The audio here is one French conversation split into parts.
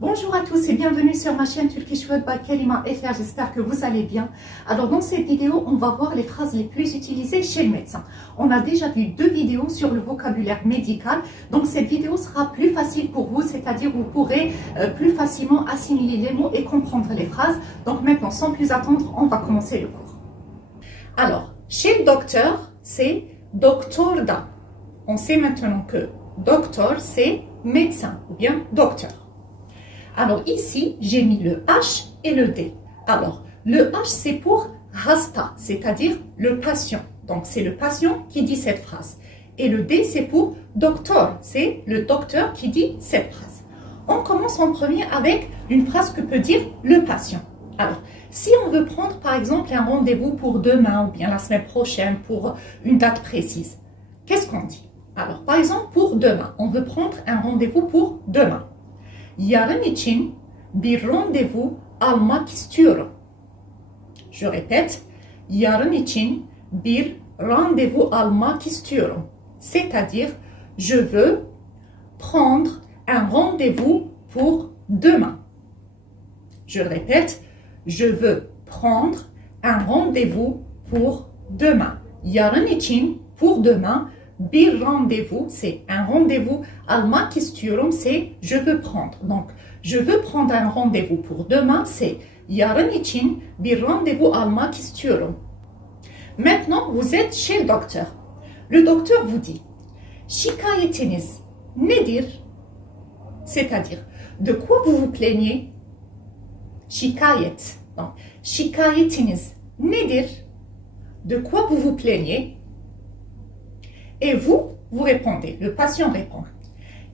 Bonjour à tous et bienvenue sur ma chaîne Turkish Word by Kelima FR, j'espère que vous allez bien. Alors dans cette vidéo, on va voir les phrases les plus utilisées chez le médecin. On a déjà vu 2 vidéos sur le vocabulaire médical, donc cette vidéo sera plus facile pour vous, c'est-à-dire vous pourrez plus facilement assimiler les mots et comprendre les phrases. Donc maintenant, sans plus attendre, on va commencer le cours. Alors, chez le docteur, c'est doctorda. On sait maintenant que docteur, c'est médecin ou bien docteur. Alors ici, j'ai mis le H et le D. Alors, le H, c'est pour hasta, c'est-à-dire le patient. Donc, c'est le patient qui dit cette phrase. Et le D, c'est pour docteur, c'est le docteur qui dit cette phrase. On commence en premier avec une phrase que peut dire le patient. Alors, si on veut prendre par exemple un rendez-vous pour demain ou bien la semaine prochaine pour une date précise, qu'est-ce qu'on dit? Alors, par exemple, pour demain, on veut prendre un rendez-vous pour demain. Yarın için bir randevu almak istiyorum. Je répète, yarın için bir randevu almak istiyorum. C'est-à-dire, je veux prendre un rendez-vous pour demain. Je répète, je veux prendre un rendez-vous pour demain. Yarın için pour demain. Bir rendez-vous, c'est un rendez-vous. Almak istiyorum, c'est je veux prendre. Donc, je veux prendre un rendez-vous pour demain, c'est yarın için bir rendez-vous almak istiyorum. Maintenant, vous êtes chez le docteur. Le docteur vous dit, şikayetiniz nedir? C'est-à-dire, de quoi vous vous plaignez? Şikayet. Donc, şikayetiniz nedir? De quoi vous vous plaignez? Et vous répondez, le patient répond.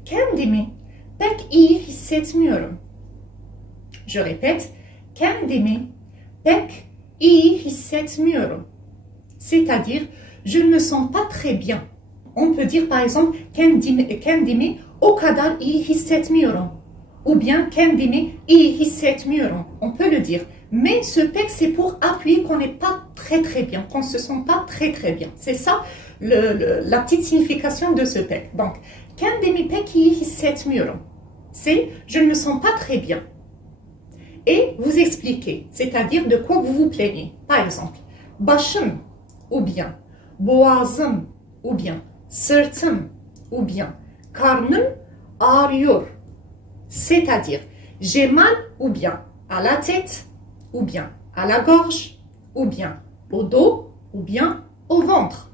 Kendimi pek iyi hissetmiyorum. Je répète, kendimi pek iyi hissetmiyorum. C'est-à-dire, je ne me sens pas très bien. On peut dire par exemple, kendimi o kadar iyi hissetmiyorum. Ou bien, kendimi iyi hissetmiyorum. On peut le dire. Mais ce pek, c'est pour appuyer qu'on n'est pas très bien, qu'on ne se sent pas très bien. C'est ça la petite signification de ce pek. Donc, kendimi pek iyi hissetmiyorum. C'est je ne me sens pas très bien. Et vous expliquez, c'est-à-dire de quoi vous vous plaignez. Par exemple, başım ou bien boğazım ou bien sırtım ou bien karnım ağrıyor. C'est-à-dire, j'ai mal ou bien à la tête, ou bien à la gorge, ou bien au dos, ou bien au ventre.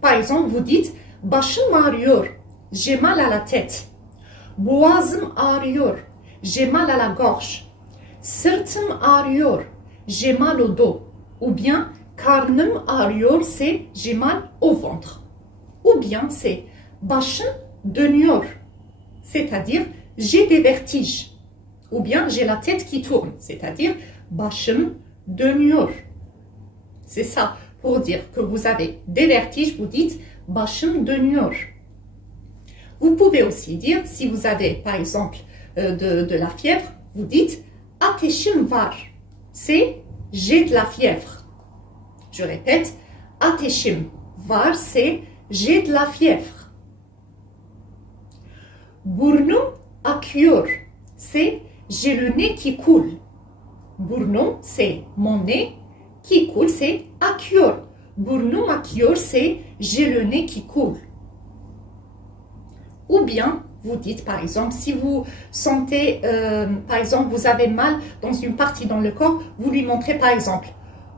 Par exemple, vous dites, başım ağrıyor, j'ai mal à la tête. Boğazım ağrıyor, j'ai mal à la gorge. Sırtım ağrıyor, j'ai mal au dos. Ou bien, karnım ağrıyor, c'est j'ai mal au ventre. Ou bien, c'est başım dönüyor, c'est-à-dire j'ai des vertiges. Ou bien j'ai la tête qui tourne, c'est-à-dire başım dönüyor. C'est ça, pour dire que vous avez des vertiges, vous dites başım dönüyor. Vous pouvez aussi dire, si vous avez par exemple de la fièvre, vous dites ateşim var. C'est j'ai de la fièvre. Je répète, ateşim var, c'est j'ai de la fièvre. Burnum akıyor, c'est j'ai le nez qui coule. Burnum, c'est mon nez, qui coule, c'est akıyor. Burnum akıyor, c'est j'ai le nez qui coule. Ou bien, vous dites par exemple, si vous sentez, par exemple, vous avez mal dans une partie dans le corps, vous lui montrez par exemple,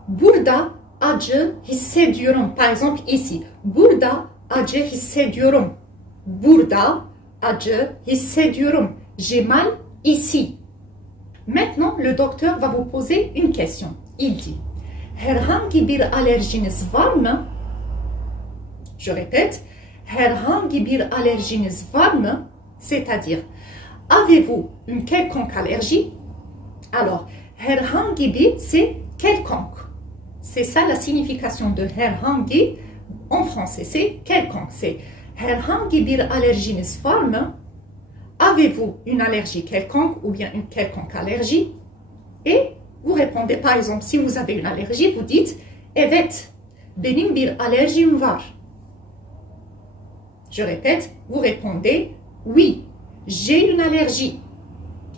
burada acı hissediyorum. Par exemple, ici, burada acı hissediyorum. Burada acı hissediyorum. J'ai mal ici. Maintenant, le docteur va vous poser une question. Il dit, herhangi bir alerjiniz var mı? Je répète, herhangi bir alerjiniz var mı? C'est-à-dire, avez-vous une quelconque allergie? Alors, herhangi bir, c'est quelconque. C'est ça la signification de herhangi en français, c'est quelconque. C'est herhangi bir alerjiniz var mı? Avez-vous une allergie quelconque ou bien une quelconque allergie? Et vous répondez par exemple, si vous avez une allergie, vous dites evet, benim bir alerjim var. Je répète, vous répondez oui, j'ai une allergie.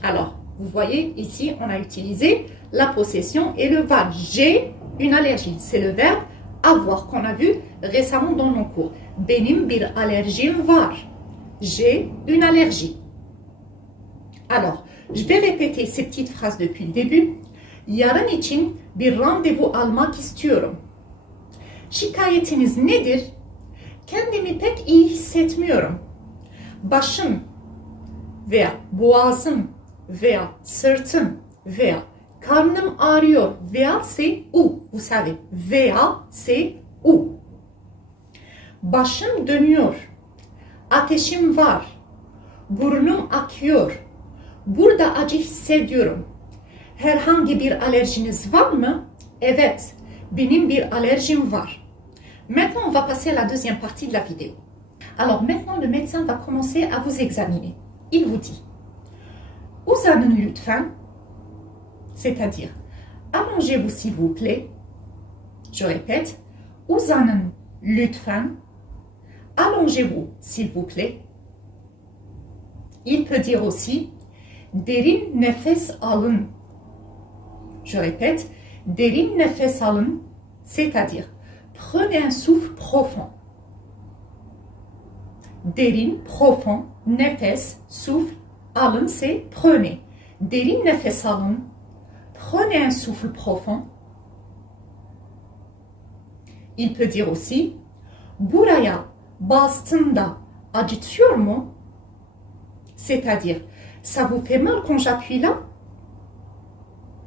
Alors, vous voyez, ici, on a utilisé la possession et le var. J'ai une allergie. C'est le verbe avoir qu'on a vu récemment dans nos cours. Benim bir alerjim var. J'ai une allergie. Alors, je vais répéter ces petites phrases depuis le début. Yarın için bir randevu almak istiyorum. Şikayetiniz nedir? Kendimi pek iyi hissetmiyorum. Başım veya boğazım veya sırtım veya karnım ağrıyor veya c'est ou, vous savez, veya c'est ou. Başım dönüyor. Ateşim var. Burnum akıyor. Burada acı hissediyorum. Herhangi bir alerjiniz var mı? Evet, benim bir alerjim var. Maintenant, on va passer à la deuxième partie de la vidéo. Alors maintenant, le médecin va commencer à vous examiner. Il vous dit, uzanın lütfen, c'est-à-dire, allongez-vous s'il vous plaît. Je répète, uzanın lütfen, allongez-vous s'il vous plaît. Il peut dire aussi, derin nefes alın. Je répète, derin nefes alın, c'est-à-dire, prenez un souffle profond. Derin, profond, nefes, souffle, alın, c'est prenez. Derin nefes alın, prenez un souffle profond. Il peut dire aussi, buraya bastığında acıtıyor mu? C'est-à-dire, ça vous fait mal quand j'appuie là?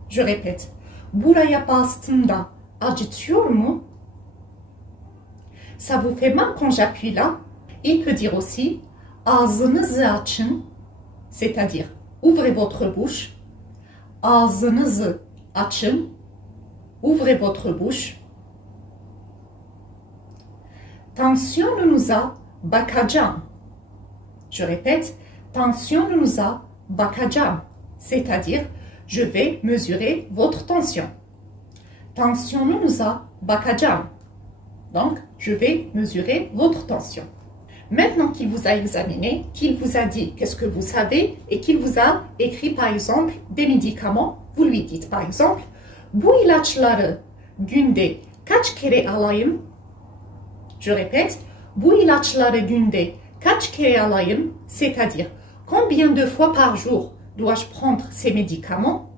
Je répète, buraya bastığında acıtıyor mu? Ça vous fait mal quand j'appuie là? Il peut dire aussi, ağzınızı açın, c'est-à-dire, ouvrez votre bouche. Ağzınızı açın, ouvrez votre bouche. Tansiyonunuza bakacağım. Je répète, tansiyonunuza bakacağım, c'est-à-dire, je vais mesurer votre tension. Tansiyonunuza bakacağım. Donc, je vais mesurer votre tension. Maintenant qu'il vous a examiné, qu'il vous a dit qu'est-ce que vous savez et qu'il vous a écrit par exemple des médicaments, vous lui dites par exemple, bu ilaçları günde kaç kere alayım? Je répète, bu ilaçları günde kaç kere alayım? C'est-à-dire, combien de fois par jour dois-je prendre ces médicaments?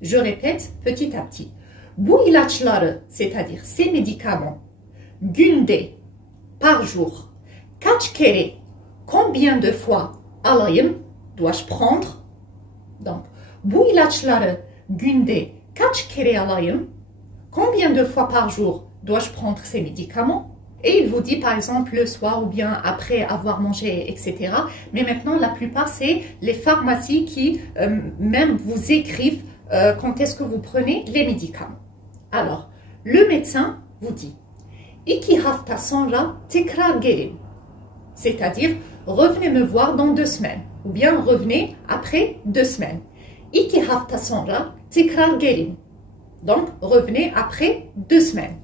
Je répète petit à petit. Bu ilaçları, c'est-à-dire ces médicaments, günde, par jour, kaç kere, combien de fois alayım, dois-je prendre? Donc, bu ilaçları günde kaç kere alayım? Combien de fois par jour dois-je prendre ces médicaments? Et il vous dit par exemple le soir ou bien après avoir mangé, etc. Mais maintenant, la plupart, c'est les pharmacies qui même vous écrivent quand est-ce que vous prenez les médicaments. Alors, le médecin vous dit, İki hafta sonra tekrar gelin. C'est-à-dire, revenez me voir dans 2 semaines. Ou bien revenez après 2 semaines. İki hafta sonra tekrar gelin. Donc, revenez après 2 semaines.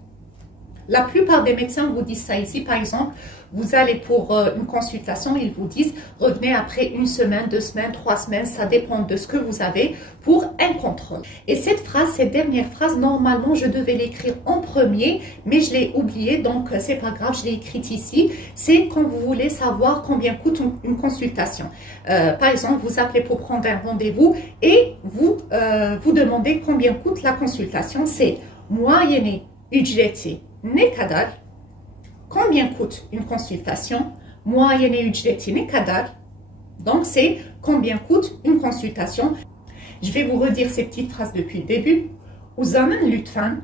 La plupart des médecins vous disent ça ici. Par exemple, vous allez pour une consultation, ils vous disent revenez après 1 semaine, 2 semaines, 3 semaines, ça dépend de ce que vous avez pour un contrôle. Et cette phrase, cette dernière phrase, normalement, je devais l'écrire en premier, mais je l'ai oublié, donc c'est pas grave, je l'ai écrite ici. C'est quand vous voulez savoir combien coûte une consultation. Par exemple, vous appelez pour prendre un rendez-vous et vous vous demandez combien coûte la consultation. C'est moyenne ücreti ne kadar? Combien coûte une consultation? Moyenne ücreti ne kadar? Donc, c'est combien coûte une consultation. Je vais vous redire ces petites phrases depuis le début. Uzanın lütfen.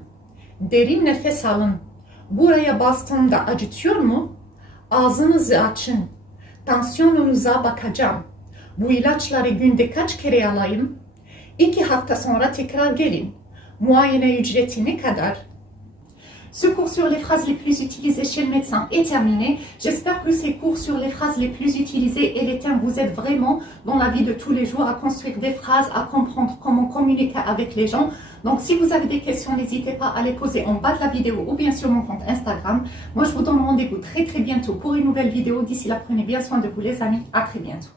Derin nefes alın. Buraya bastığımda acıtıyor mu? Ağzınızı açın. Tansiyonunuza bakacağım. Bu ilaçları günde kaç kere alayım? 2 hafta sonra tekrar gelin. Muayene ücreti ne kadar? Ce cours sur les phrases les plus utilisées chez le médecin est terminé. J'espère que ces cours sur les phrases les plus utilisées et les termes vous aident vraiment dans la vie de tous les jours à construire des phrases, à comprendre comment communiquer avec les gens. Donc si vous avez des questions, n'hésitez pas à les poser en bas de la vidéo ou bien sur mon compte Instagram. Moi je vous donne rendez-vous très bientôt pour une nouvelle vidéo. D'ici là, prenez bien soin de vous les amis. À très bientôt.